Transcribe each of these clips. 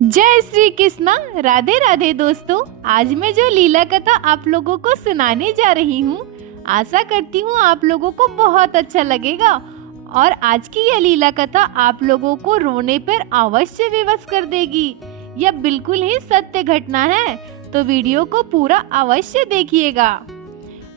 जय श्री कृष्णा। राधे राधे दोस्तों, आज मैं जो लीला कथा आप लोगों को सुनाने जा रही हूँ, आशा करती हूँ आप लोगों को बहुत अच्छा लगेगा। और आज की यह लीला कथा आप लोगों को रोने पर अवश्य विवश कर देगी। यह बिल्कुल ही सत्य घटना है, तो वीडियो को पूरा अवश्य देखिएगा।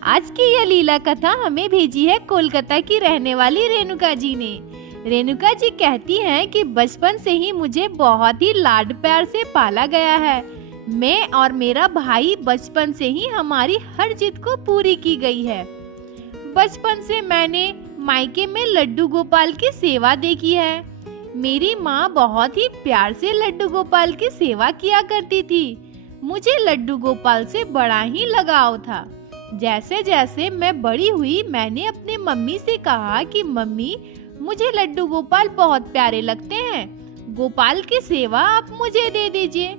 आज की यह लीला कथा हमें भेजी है कोलकाता की रहने वाली रेणुका जी ने। रेणुका जी कहती हैं कि बचपन से ही मुझे बहुत ही लाड प्यार से पाला गया है। मैं और मेरा भाई बचपन से ही हमारी हर जिद को पूरी की गई है। बचपन से मैंने मायके में लड्डू गोपाल की सेवा देखी है। मेरी माँ बहुत ही प्यार से लड्डू गोपाल की सेवा किया करती थी। मुझे लड्डू गोपाल से बड़ा ही लगाव था। जैसे जैसे मैं बड़ी हुई, मैंने अपने मम्मी से कहा कि मम्मी, मुझे लड्डू गोपाल बहुत प्यारे लगते हैं, गोपाल की सेवा आप मुझे दे दीजिए।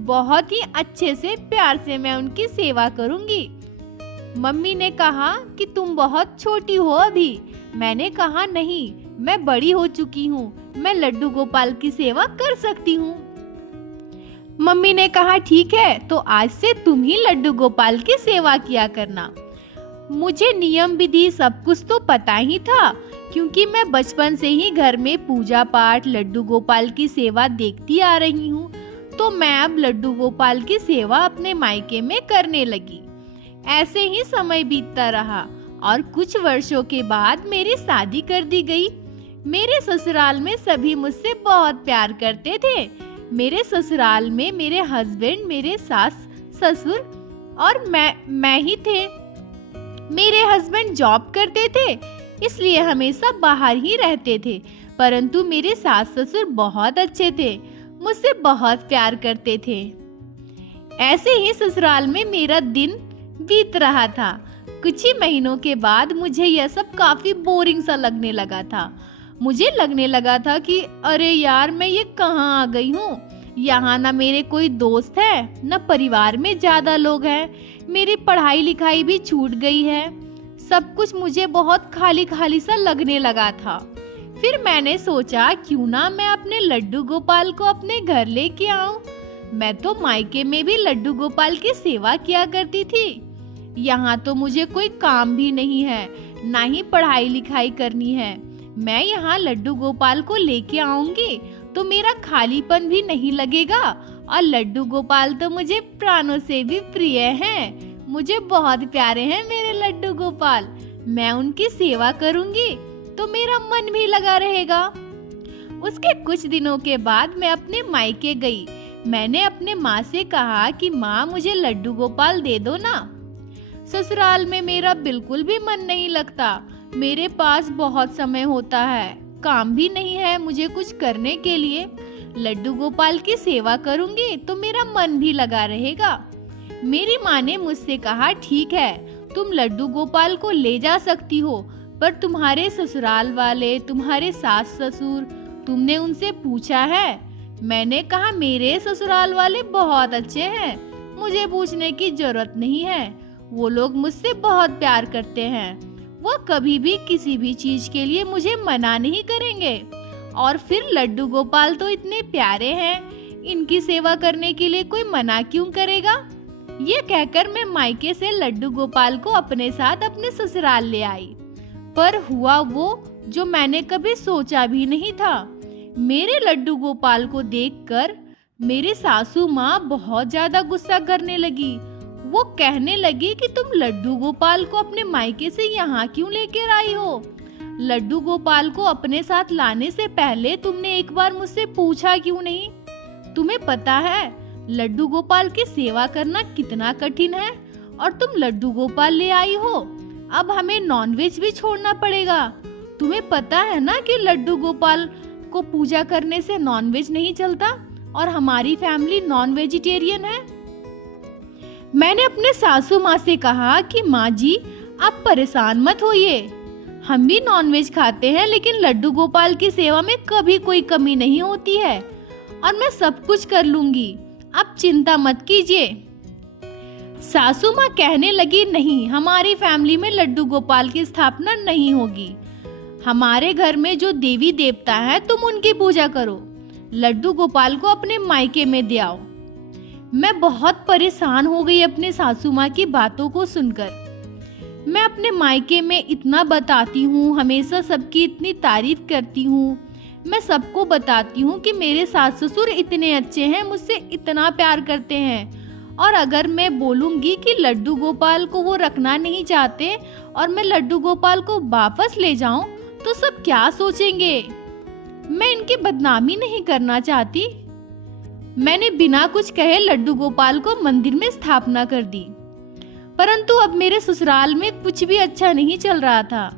बहुत ही अच्छे से प्यार से मैं उनकी सेवा करूंगी। मम्मी ने कहा कि तुम बहुत छोटी हो अभी। मैंने कहा नहीं, मैं बड़ी हो चुकी हूँ, मैं लड्डू गोपाल की सेवा कर सकती हूँ। मम्मी ने कहा ठीक है, तो आज से तुम ही लड्डू गोपाल की सेवा किया करना। मुझे नियम विधि सब कुछ तो पता ही था, क्योंकि मैं बचपन से ही घर में पूजा पाठ, लड्डू गोपाल की सेवा देखती आ रही हूँ। तो मैं अब लड्डू गोपाल की सेवा अपने मायके में करने लगी। ऐसे ही समय बीतता रहा और कुछ वर्षों के बाद मेरी शादी कर दी गई। मेरे ससुराल में सभी मुझसे बहुत प्यार करते थे। मेरे ससुराल में मेरे हस्बैंड, मेरे सास ससुर और मैं ही थे। मेरे हस्बैंड जॉब करते थे, इसलिए हमेशा बाहर ही रहते थे, परंतु मेरे सास ससुर बहुत अच्छे थे, मुझसे बहुत प्यार करते थे। ऐसे ही ससुराल में मेरा दिन बीत रहा था। कुछ ही महीनों के बाद मुझे यह सब काफी बोरिंग सा लगने लगा था। मुझे लगने लगा था कि अरे यार, मैं ये कहाँ आ गई हूँ। यहाँ ना मेरे कोई दोस्त है, न परिवार में ज्यादा लोग हैं। मेरी पढ़ाई लिखाई भी छूट गई है। सब कुछ मुझे बहुत खाली खाली सा लगने लगा था। फिर मैंने सोचा क्यों ना मैं अपने लड्डू गोपाल को अपने घर लेके आऊं। मैं तो मायके में भी लड्डू गोपाल की सेवा किया करती थी। यहाँ तो मुझे कोई काम भी नहीं है, ना ही पढ़ाई लिखाई करनी है। मैं यहाँ लड्डू गोपाल को लेके आऊंगी तो मेरा खालीपन भी नहीं लगेगा। और लड्डू गोपाल तो मुझे प्राणों से भी प्रिय हैं। मुझे बहुत प्यारे हैं मेरे लड्डू गोपाल। मैं उनकी सेवा करूंगी तो मेरा मन भी लगा रहेगा। उसके कुछ दिनों के बाद मैं अपने मायके गई। मैंने अपने माँ से कहा कि माँ, मुझे लड्डू गोपाल दे दो ना। ससुराल में मेरा बिल्कुल भी मन नहीं लगता। मेरे पास बहुत समय होता है, काम भी नहीं है मुझे कुछ करने के लिए। लड्डू गोपाल की सेवा करूंगी तो मेरा मन भी लगा रहेगा। मेरी माँ ने मुझसे कहा ठीक है, तुम लड्डू गोपाल को ले जा सकती हो, पर तुम्हारे ससुराल वाले, तुम्हारे सास ससुर, तुमने उनसे पूछा है? मैंने कहा मेरे ससुराल वाले बहुत अच्छे हैं, मुझे पूछने की जरूरत नहीं है। वो लोग मुझसे बहुत प्यार करते हैं। वो कभी भी किसी भी चीज के लिए मुझे मना नहीं करेंगे। और फिर लड्डू गोपाल तो इतने प्यारे हैं, इनकी सेवा करने के लिए कोई मना क्यों करेगा? ये कहकर मैं मायके से लड्डू गोपाल को अपने साथ अपने ससुराल ले आई। पर हुआ वो जो मैंने कभी सोचा भी नहीं था। मेरे लड्डू गोपाल को देखकर मेरी सासू माँ बहुत ज्यादा गुस्सा करने लगी। वो कहने लगी कि तुम लड्डू गोपाल को अपने मायके से यहाँ क्यों लेकर आई हो? लड्डू गोपाल को अपने साथ लाने से पहले तुमने एक बार मुझसे पूछा क्यों नहीं? तुम्हें पता है लड्डू गोपाल की सेवा करना कितना कठिन है, और तुम लड्डू गोपाल ले आई हो। अब हमें नॉनवेज भी छोड़ना पड़ेगा। तुम्हें पता है ना कि लड्डू गोपाल को पूजा करने से नॉनवेज नहीं चलता, और हमारी फैमिली नॉन वेजिटेरियन है। मैंने अपने सासू माँ से कहा कि माँ जी, आप परेशान मत होइए, हम भी नॉनवेज खाते हैं, लेकिन लड्डू गोपाल की सेवा में कभी कोई कमी नहीं होती है, और मैं सब कुछ कर लूंगी, आप चिंता मत कीजिए। सासू माँ कहने लगी नहीं, हमारी फैमिली में लड्डू गोपाल की स्थापना नहीं होगी। हमारे घर में जो देवी देवता है तुम उनकी पूजा करो। लड्डू गोपाल को अपने मायके में दे आओ। मैं बहुत परेशान हो गई अपने सासू माँ की बातों को सुनकर। मैं अपने मायके में इतना बताती हूँ, हमेशा सबकी इतनी तारीफ करती हूँ, मैं सबको बताती हूँ कि मेरे सास ससुर इतने अच्छे हैं, मुझसे इतना प्यार करते हैं। और अगर मैं बोलूँगी कि लड्डू गोपाल को वो रखना नहीं चाहते और मैं लड्डू गोपाल को वापस ले जाऊँ तो सब क्या सोचेंगे। मैं इनकी बदनामी नहीं करना चाहती। मैंने बिना कुछ कहे लड्डू गोपाल को मंदिर में स्थापना कर दी। परंतु अब मेरे ससुराल में कुछ भी अच्छा नहीं चल रहा था।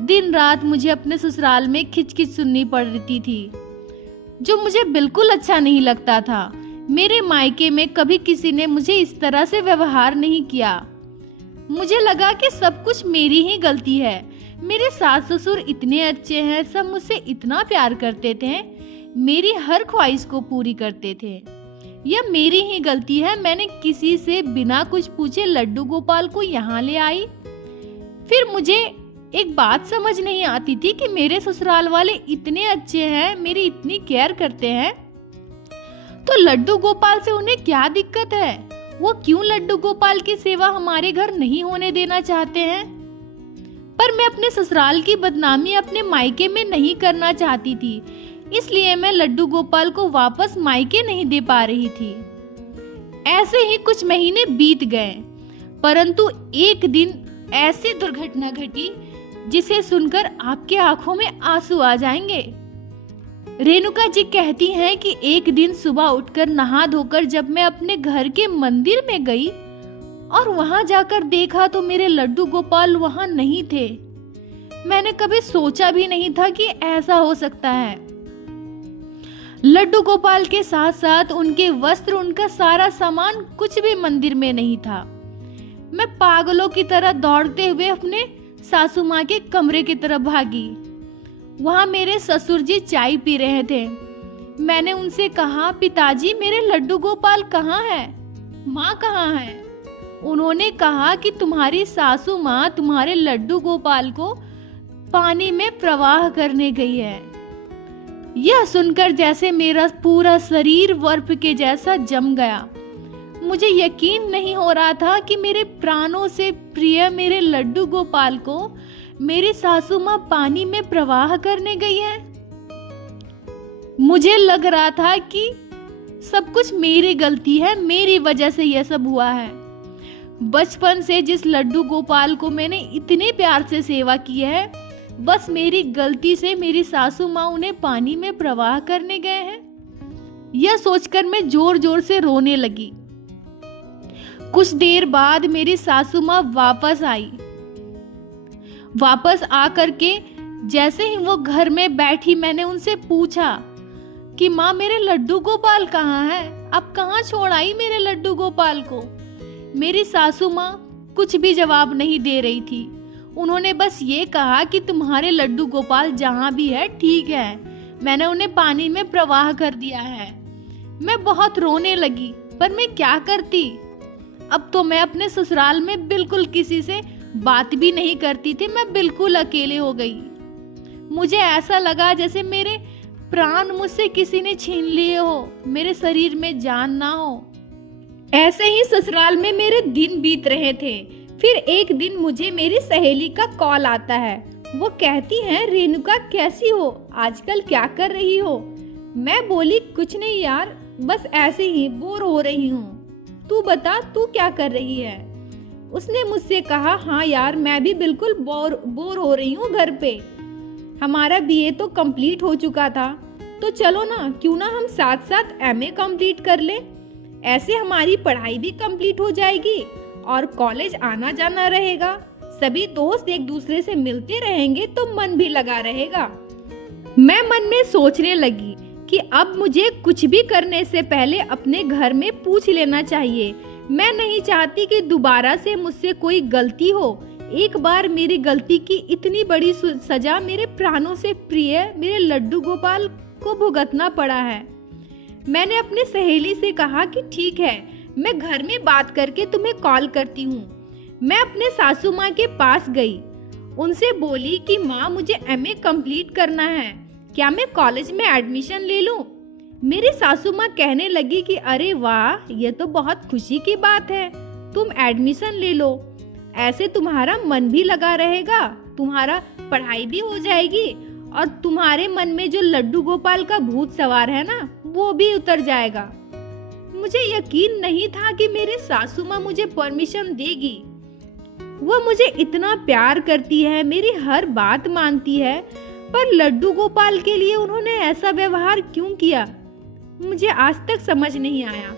दिन रात मुझे अपने ससुराल में खिचखिच सुननी पड़ रही थी, जो मुझे बिल्कुल अच्छा नहीं लगता था। मेरे मायके में कभी किसी ने मुझे इस तरह से व्यवहार नहीं किया। मुझे लगा कि सब कुछ मेरी ही गलती है। मेरे सास ससुर इतने अच्छे हैं, सब मुझसे इतना प्यार करते थे, मेरी हर ख्वाहिश को पूरी करते थे। यह मेरी ही गलती है, मैंने किसी से बिना कुछ पूछे लड्डू गोपाल को यहाँ ले आई। फिर मुझे एक बात समझ नहीं आती थी कि मेरे ससुराल वाले इतने अच्छे हैं, मेरी इतनी केयर करते हैं, तो लड्डू गोपाल से उन्हें क्या दिक्कत है? वो क्यों लड्डू गोपाल की सेवा हमारे घर नहीं होने देना चाहते हैं? पर मैं अपने ससुराल की बदनामी अपने मायके में नहीं करना चाहती थी, इसलिए मैं लड्डू गोपाल को वापस मायके नहीं दे पा रही थी। ऐसे ही कुछ महीने बीत गए, परंतु एक दिन ऐसी दुर्घटना घटी जिसे सुनकर आपके आंखों में आंसू आ जाएंगे। रेणुका जी कहती हैं कि एक दिन सुबह उठकर नहा धोकर जब मैं अपने घर के मंदिर में गई और वहां जाकर देखा तो मेरे लड्डू गोपाल वहां नहीं थे। मैंने कभी सोचा भी नहीं था कि ऐसा हो सकता है। लड्डू गोपाल के साथ साथ उनके वस्त्र, उनका सारा सामान कुछ भी मंदिर में नहीं था। मैं पागलों की तरह दौड़ते हुए अपने सासू माँ के कमरे की तरफ भागी। वहां मेरे ससुर जी चाय पी रहे थे। मैंने उनसे कहा, पिताजी मेरे लड्डू गोपाल कहाँ है? माँ कहाँ है? उन्होंने कहा कि तुम्हारी सासू माँ तुम्हारे लड्डू गोपाल को पानी में प्रवाह करने गई है। यह सुनकर जैसे मेरा पूरा शरीर बर्फ के जैसा जम गया। मुझे यकीन नहीं हो रहा था कि मेरे प्राणों से प्रिय मेरे लड्डू गोपाल को मेरी सासू माँ पानी में प्रवाह करने गई है। मुझे लग रहा था कि सब कुछ मेरी गलती है, मेरी वजह से यह सब हुआ है। बचपन से जिस लड्डू गोपाल को मैंने इतने प्यार से सेवा की है, बस मेरी गलती से मेरी सासू माँ उन्हें पानी में प्रवाह करने गए हैं। यह सोचकर मैं जोर जोर से रोने लगी। कुछ देर बाद मेरी सासू माँ वापस आई। वापस आकर के जैसे ही वो घर में बैठी, मैंने उनसे पूछा कि माँ मेरे लड्डू गोपाल कहाँ है? अब कहाँ छोड़ आई मेरे लड्डू गोपाल को? मेरी सासू माँ कुछ भी जवाब नहीं दे रही थी। उन्होंने बस ये कहा कि तुम्हारे लड्डू गोपाल जहाँ भी है ठीक है, मैंने उन्हें पानी में प्रवाह कर दिया है। मैं बहुत रोने लगी, पर मैं क्या करती? अब तो मैं अपने ससुराल में बिल्कुल किसी से बात भी नहीं करती थी। मैं बिल्कुल अकेले हो गई। मुझे ऐसा लगा जैसे मेरे प्राण मुझसे किसी ने छीन लिए हो, मेरे शरीर में जान ना हो। ऐसे ही ससुराल में मेरे दिन बीत रहे थे। फिर एक दिन मुझे मेरी सहेली का कॉल आता है। वो कहती है, रेणुका कैसी हो, आजकल क्या कर रही हो? मैं बोली, कुछ नहीं यार, बस ऐसे ही बोर हो रही हूँ। तू बता, तू क्या कर रही है? उसने मुझसे कहा, हाँ यार मैं भी बिल्कुल बोर हो रही हूँ घर पे। हमारा बीए तो कंप्लीट हो चुका था, तो चलो ना, क्यों ना हम साथ साथ एमए कंप्लीट कर ले। ऐसे हमारी पढ़ाई भी कंप्लीट हो जाएगी और कॉलेज आना जाना रहेगा। सभी दोस्त एक दूसरे से मिलते रहेंगे तो मन भी लगा रहेगा। मैं मन में सोचने लगी कि अब मुझे कुछ भी करने से पहले अपने घर में पूछ लेना चाहिए। मैं नहीं चाहती कि दोबारा से मुझसे कोई गलती हो। एक बार मेरी गलती की इतनी बड़ी सजा मेरे प्राणों से प्रिय मेरे लड्डू गोपाल को भुगतना पड़ा है। मैंने अपनी सहेली से कहा कि ठीक है, मैं घर में बात करके तुम्हें कॉल करती हूँ। मैं अपने सासू माँ के पास गई। उनसे बोली कि माँ मुझे एमए कंप्लीट करना है, क्या मैं कॉलेज में एडमिशन ले लूँ? मेरी सासू माँ कहने लगी कि अरे वाह, ये तो बहुत खुशी की बात है, तुम एडमिशन ले लो, ऐसे तुम्हारा मन भी लगा रहेगा, तुम्हारा पढ़ाई भी हो जाएगी और तुम्हारे मन में जो लड्डू गोपाल का भूत सवार है ना, वो भी उतर जाएगा। मुझे यकीन नहीं था कि मेरी सासू माँ मुझे परमिशन देगी। वो मुझे इतना प्यार करती है, मेरी हर बात मानती है, पर लड्डू गोपाल के लिए उन्होंने ऐसा व्यवहार क्यों किया, मुझे आज तक समझ नहीं आया।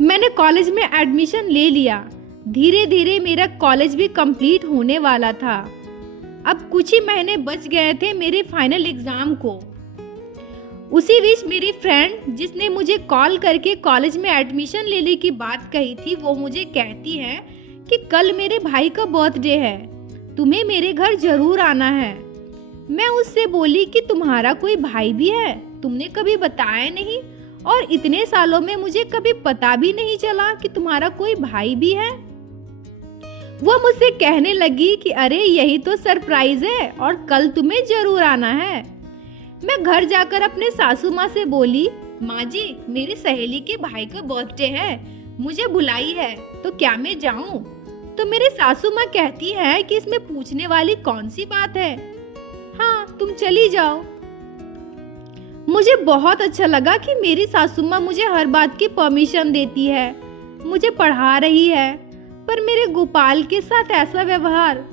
मैंने कॉलेज में एडमिशन ले लिया। धीरे धीरे मेरा कॉलेज भी कंप्लीट होने वाला था। अब कुछ ही महीने बच गए थे मेरे फाइनल एग्जाम को। उसी बीच मेरी फ्रेंड, जिसने मुझे कॉल करके कॉलेज में एडमिशन लेने की बात कही थी, वो मुझे कहती है कि कल मेरे भाई का बर्थडे है, तुम्हें मेरे घर जरूर आना है। मैं उससे बोली कि तुम्हारा कोई भाई भी है, तुमने कभी बताया नहीं, और इतने सालों में मुझे कभी पता भी नहीं चला कि तुम्हारा कोई भाई भी है। वो मुझसे कहने लगी कि अरे यही तो सरप्राइज है और कल तुम्हें जरूर आना है। मैं घर जाकर अपने सासू माँ से बोली, माँ जी, मेरी सहेली के भाई का बर्थडे है, मुझे बुलाई है, तो क्या मैं जाऊँ? तो मेरी सासू माँ कहती है कि इसमें पूछने वाली कौन सी बात है, हाँ तुम चली जाओ। मुझे बहुत अच्छा लगा कि मेरी सासू माँ मुझे हर बात की परमिशन देती है, मुझे पढ़ा रही है, पर मेरे गोपाल के साथ ऐसा व्यवहार।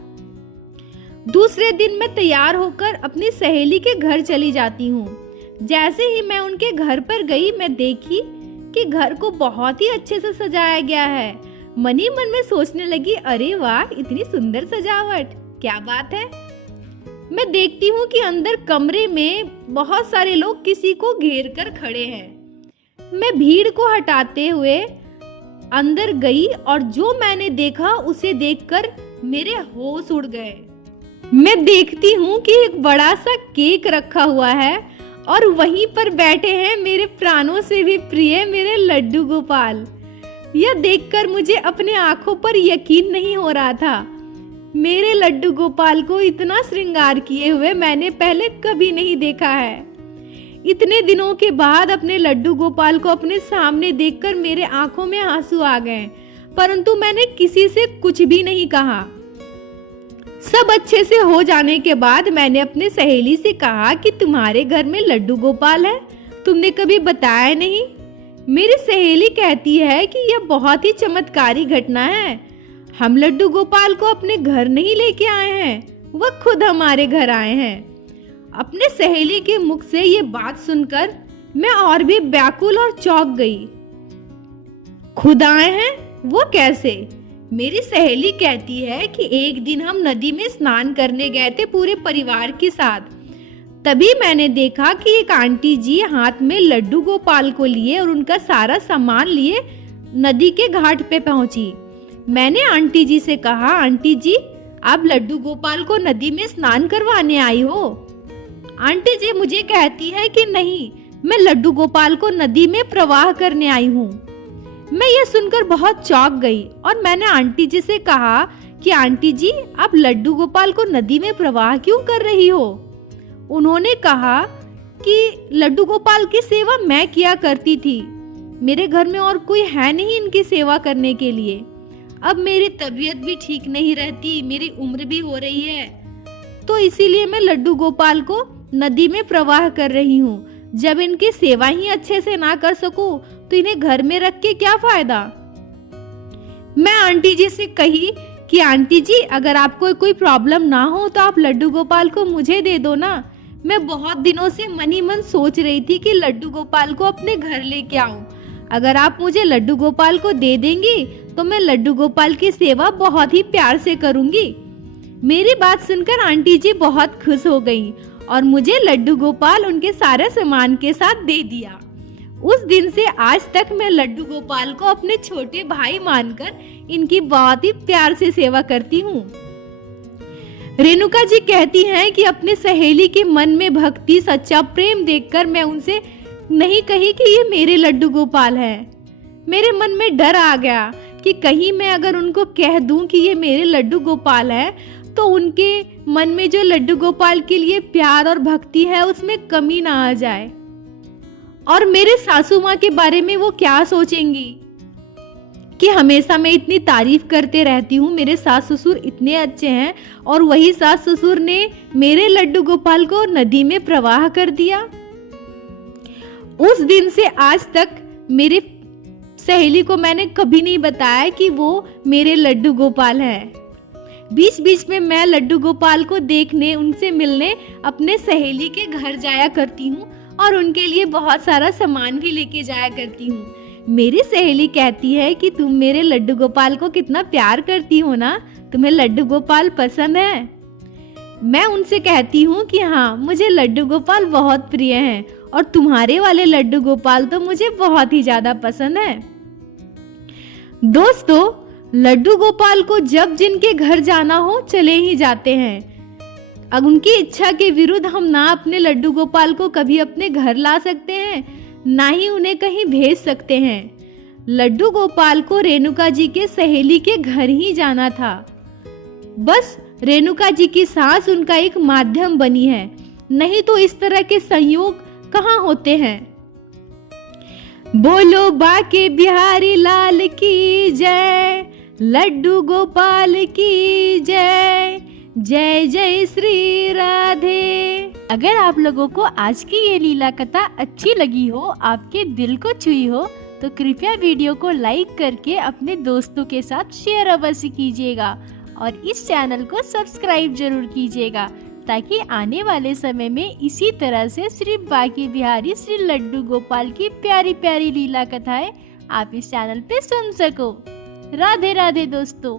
दूसरे दिन मैं तैयार होकर अपनी सहेली के घर चली जाती हूँ। जैसे ही मैं उनके घर पर गई, मैं देखी कि घर को बहुत ही अच्छे से सजाया गया है। मन ही मन में सोचने लगी, अरे वाह, इतनी सुंदर सजावट, क्या बात है। मैं देखती हूँ कि अंदर कमरे में बहुत सारे लोग किसी को घेर कर खड़े हैं। मैं भीड़ को हटाते हुए अंदर गई और जो मैंने देखा उसे देखकर मेरे होश उड़ गए। मैं देखती हूँ कि एक बड़ा सा केक रखा हुआ है और वहीं पर बैठे हैं मेरे प्राणों से भी प्रिय मेरे लड्डू गोपाल। यह देखकर मुझे अपने आंखों पर यकीन नहीं हो रहा था। मेरे लड्डू गोपाल को इतना श्रृंगार किए हुए मैंने पहले कभी नहीं देखा है। इतने दिनों के बाद अपने लड्डू गोपाल को अपने सामने देखकर मेरे आंखों में आंसू आ गए, परंतु मैंने किसी से कुछ भी नहीं कहा। सब अच्छे से हो जाने के बाद मैंने अपने सहेली से कहा कि तुम्हारे घर में लड्डू गोपाल है, तुमने कभी बताया नहीं। मेरी सहेली कहती है कि यह बहुत ही चमत्कारी घटना है, हम लड्डू गोपाल को अपने घर नहीं लेके आए हैं, वह खुद हमारे घर आए हैं। अपने सहेली के मुख से ये बात सुनकर मैं और भी व्याकुल और चौंक गई। खुद आए हैं, वो कैसे? मेरी सहेली कहती है कि एक दिन हम नदी में स्नान करने गए थे पूरे परिवार के साथ। तभी मैंने देखा कि एक आंटी जी हाथ में लड्डू गोपाल को लिए और उनका सारा सामान लिए नदी के घाट पे पहुंची। मैंने आंटी जी से कहा, आंटी जी, आप लड्डू गोपाल को नदी में स्नान करवाने आई हो? आंटी जी मुझे कहती है कि नहीं, मैं लड्डू गोपाल को नदी में प्रवाह करने आई हूँ। मैं ये सुनकर बहुत चौंक गई और मैंने आंटी जी से कहा कि आंटी जी, आप लड्डू गोपाल को नदी में प्रवाह क्यों कर रही हो? उन्होंने कहा कि लड्डू गोपाल की सेवा मैं किया करती थी, मेरे घर में और कोई है नहीं इनकी सेवा करने के लिए। अब मेरी तबीयत भी ठीक नहीं रहती, मेरी उम्र भी हो रही है, तो इसीलिए मैं लड्डू गोपाल को नदी में प्रवाह कर रही हूँ। जब इनकी सेवा ही अच्छे से ना कर सकूं तो इन्हें घर में रख के क्या फायदा। मैं आंटी जी से कही कि आंटी जी, अगर आपको कोई प्रॉब्लम ना हो तो आप लड्डू गोपाल को मुझे दे दो ना। मैं बहुत दिनों से मन ही मन सोच रही थी कि लड्डू गोपाल को अपने घर लेके आऊं। अगर आप मुझे लड्डू गोपाल को दे देंगी तो मैं लड्डू गोपाल की सेवा बहुत ही प्यार से करूंगी। मेरी बात सुनकर आंटी जी बहुत खुश हो गईं और मुझे लड्डू गोपाल उनके सारे सामान के साथ दे दिया। उस दिन से आज तक मैं लड्डू गोपाल को अपने छोटे भाई मानकर इनकी बहुत ही प्यार से सेवा करती हूँ। रेणुका जी कहती हैं कि अपने सहेली के मन में भक्ति, सच्चा प्रेम देखकर मैं उनसे नहीं कही कि ये मेरे लड्डू गोपाल हैं। मेरे मन में डर आ गया कि कहीं मैं अगर उनको कह दूं कि ये मेरे लड्डू गोपाल हैं तो उनके मन में जो लड्डू गोपाल के लिए प्यार और भक्ति है उसमें कमी ना आ जाए। और मेरे सासू माँ के बारे में वो क्या सोचेंगी कि हमेशा मैं इतनी तारीफ करते रहती हूँ, मेरे सास ससुर इतने अच्छे हैं, और वही सास ससुर ने मेरे लड्डू गोपाल को नदी में प्रवाह कर दिया। उस दिन से आज तक मेरी सहेली को मैंने कभी नहीं बताया कि वो मेरे लड्डू गोपाल हैं। बीच बीच में मैं लड्डू गोपाल को देखने, उनसे मिलने अपने सहेली के घर जाया करती हूँ और उनके लिए बहुत सारा सामान भी लेके जाया करती हूँ। मेरी सहेली कहती है कि तुम मेरे लड्डू गोपाल को कितना प्यार करती हो ना, तुम्हें लड्डू गोपाल पसंद है। मैं उनसे कहती हूँ कि हाँ, मुझे लड्डू गोपाल बहुत प्रिय हैं और तुम्हारे वाले लड्डू गोपाल तो मुझे बहुत ही ज्यादा पसंद है। दोस्तों, लड्डू गोपाल को जब जिनके घर जाना हो चले ही जाते हैं। अब उनकी इच्छा के विरुद्ध हम ना अपने लड्डू गोपाल को कभी अपने घर ला सकते हैं, ना ही उन्हें कहीं भेज सकते हैं। लड्डू गोपाल को रेणुका जी के सहेली के घर ही जाना था। बस रेणुका जी की सास उनका एक माध्यम बनी है, नहीं तो इस तरह के संयोग कहाँ होते हैं। बोलो बाके बिहारी लाल की जय, लड्डू गोपाल की जय, जय जय श्री राधे। अगर आप लोगों को आज की ये लीला कथा अच्छी लगी हो, आपके दिल को छुई हो, तो कृपया वीडियो को लाइक करके अपने दोस्तों के साथ शेयर अवश्य कीजिएगा और इस चैनल को सब्सक्राइब जरूर कीजिएगा, ताकि आने वाले समय में इसी तरह से श्री बाके बिहारी श्री लड्डू गोपाल की प्यारी प्यारी लीला कथाएं आप इस चैनल पे सुन सको। राधे राधे दोस्तों।